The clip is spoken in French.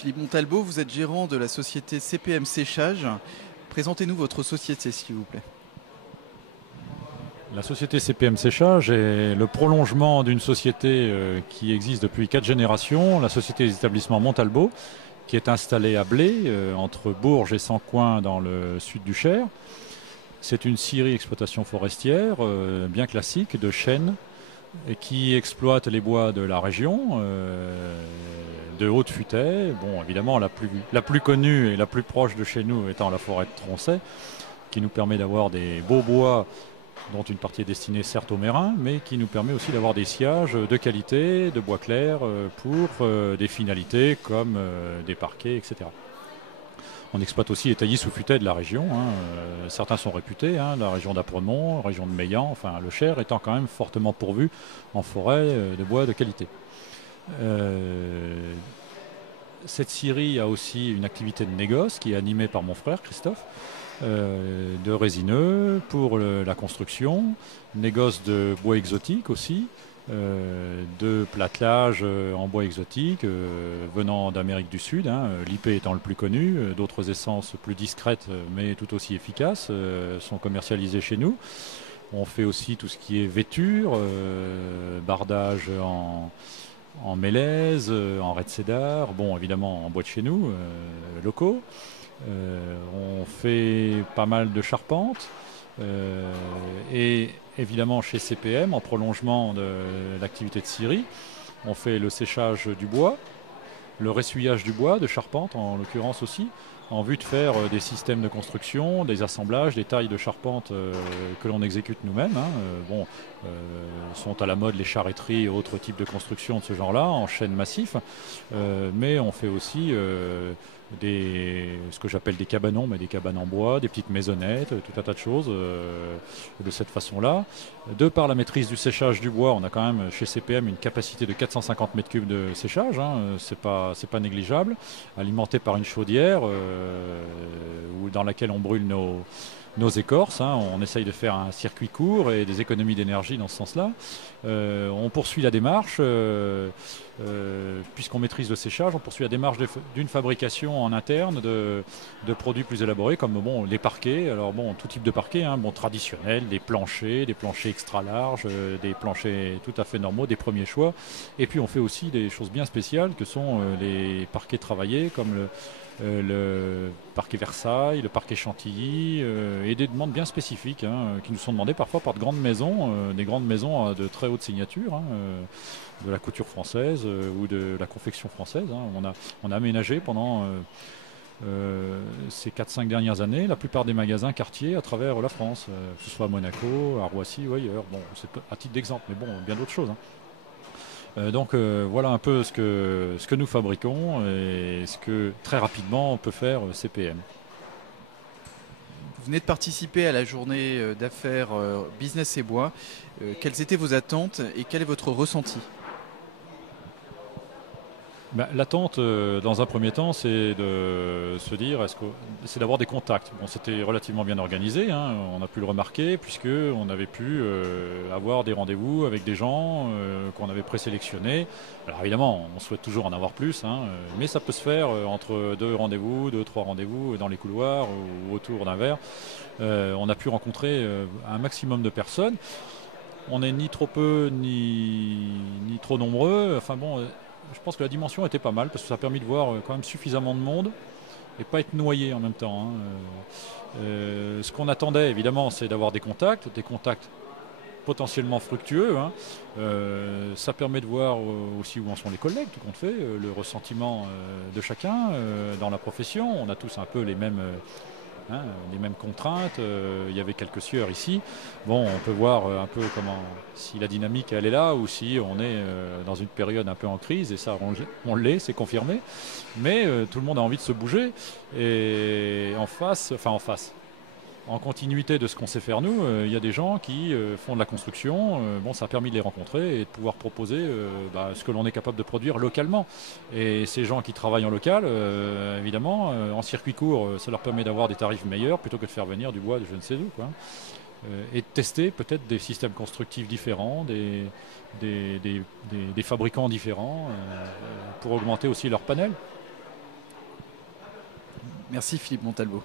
Philippe Montalbot, vous êtes gérant de la société CPM Séchage. Présentez-nous votre société, s'il vous plaît. La société CPM Séchage est le prolongement d'une société qui existe depuis 4 générations, la société des établissements Montalbot, qui est installée à Blé, entre Bourges et Sancoins dans le sud du Cher. C'est une scierie exploitation forestière bien classique de chênes et qui exploite les bois de la région, de Haute-Futaie. Bon, évidemment, la plus connue et la plus proche de chez nous étant la forêt de Troncet, qui nous permet d'avoir des beaux bois dont une partie est destinée certes aux mérins, mais qui nous permet aussi d'avoir des sciages de qualité, de bois clair, pour des finalités comme des parquets, etc. On exploite aussi les taillis sous futaie de la région. Certains sont réputés, la région d'Apremont, la région de Meillan, enfin le Cher étant quand même fortement pourvu en forêt de bois de qualité. Cette scierie a aussi une activité de négoce qui est animée par mon frère Christophe, de résineux pour la construction, négoce de bois exotique aussi, de platelage en bois exotique venant d'Amérique du Sud, l'IP étant le plus connu. D'autres essences plus discrètes mais tout aussi efficaces sont commercialisées chez nous. On fait aussi tout ce qui est vêture, bardage en mélèze, en raie de cédar, bon évidemment en bois de chez nous, locaux. On fait pas mal de charpentes et évidemment chez CPM, en prolongement de l'activité de scierie, on fait le séchage du bois, le ressuyage du bois, de charpente en l'occurrence aussi, en vue de faire des systèmes de construction, des assemblages, des tailles de charpente que l'on exécute nous-mêmes. Sont à la mode les charretteries et autres types de construction de ce genre-là, en chêne massif, mais on fait aussi ce que j'appelle des cabanons, mais des cabanes en bois, des petites maisonnettes, tout un tas de choses de cette façon-là. De par la maîtrise du séchage du bois, on a quand même chez CPM une capacité de 450 m3 de séchage, c'est pas négligeable, alimenté par une chaudière dans laquelle on brûle nos écorces. On essaye de faire un circuit court et des économies d'énergie dans ce sens-là. On poursuit la démarche, puisqu'on maîtrise le séchage, on poursuit la démarche d'une fabrication en interne de produits plus élaborés, comme les parquets. Alors tout type de parquets, traditionnels, des planchers extra larges, des planchers tout à fait normaux, des premiers choix. Et puis on fait aussi des choses bien spéciales que sont les parquets travaillés, comme le parquet Versailles, le parquet Chantilly, et des demandes bien spécifiques qui nous sont demandées parfois par de grandes maisons, des grandes maisons de très haute signature, de la couture française ou de la confection française. On a aménagé pendant ces 4-5 dernières années la plupart des magasins quartiers à travers la France, que ce soit à Monaco, à Roissy ou ailleurs. Bon, c'est à titre d'exemple, mais bon, bien d'autres choses. Donc voilà un peu ce que nous fabriquons et ce que très rapidement peut faire CPM. Vous venez de participer à la journée d'affaires Business et Bois. Quelles étaient vos attentes et quel est votre ressenti ? L'attente, dans un premier temps, c'est de se dire, c'est d'avoir des contacts. Bon, c'était relativement bien organisé, on a pu le remarquer, puisqu'on avait pu avoir des rendez-vous avec des gens qu'on avait présélectionnés. Alors évidemment, on souhaite toujours en avoir plus, mais ça peut se faire entre 2-3 rendez-vous dans les couloirs ou autour d'un verre. On a pu rencontrer un maximum de personnes. On n'est ni trop peu, ni trop nombreux. Enfin bon... Je pense que la dimension était pas mal parce que ça a permis de voir quand même suffisamment de monde et pas être noyé en même temps. Ce qu'on attendait évidemment, c'est d'avoir des contacts potentiellement fructueux. Ça permet de voir aussi où en sont les collègues, tout compte fait, le ressentiment de chacun dans la profession. On a tous un peu les mêmes contraintes. Il y avait quelques sueurs ici. Bon, on peut voir un peu si la dynamique elle est là ou si on est dans une période un peu en crise, et ça on l'est, c'est confirmé. Mais tout le monde a envie de se bouger, et en continuité de ce qu'on sait faire nous, il y a des gens qui font de la construction. Ça a permis de les rencontrer et de pouvoir proposer ce que l'on est capable de produire localement. Et ces gens qui travaillent en local, évidemment, en circuit court, ça leur permet d'avoir des tarifs meilleurs plutôt que de faire venir du bois de je ne sais où, et de tester peut-être des systèmes constructifs différents, des fabricants différents, pour augmenter aussi leur panel. Merci Philippe Montalbot.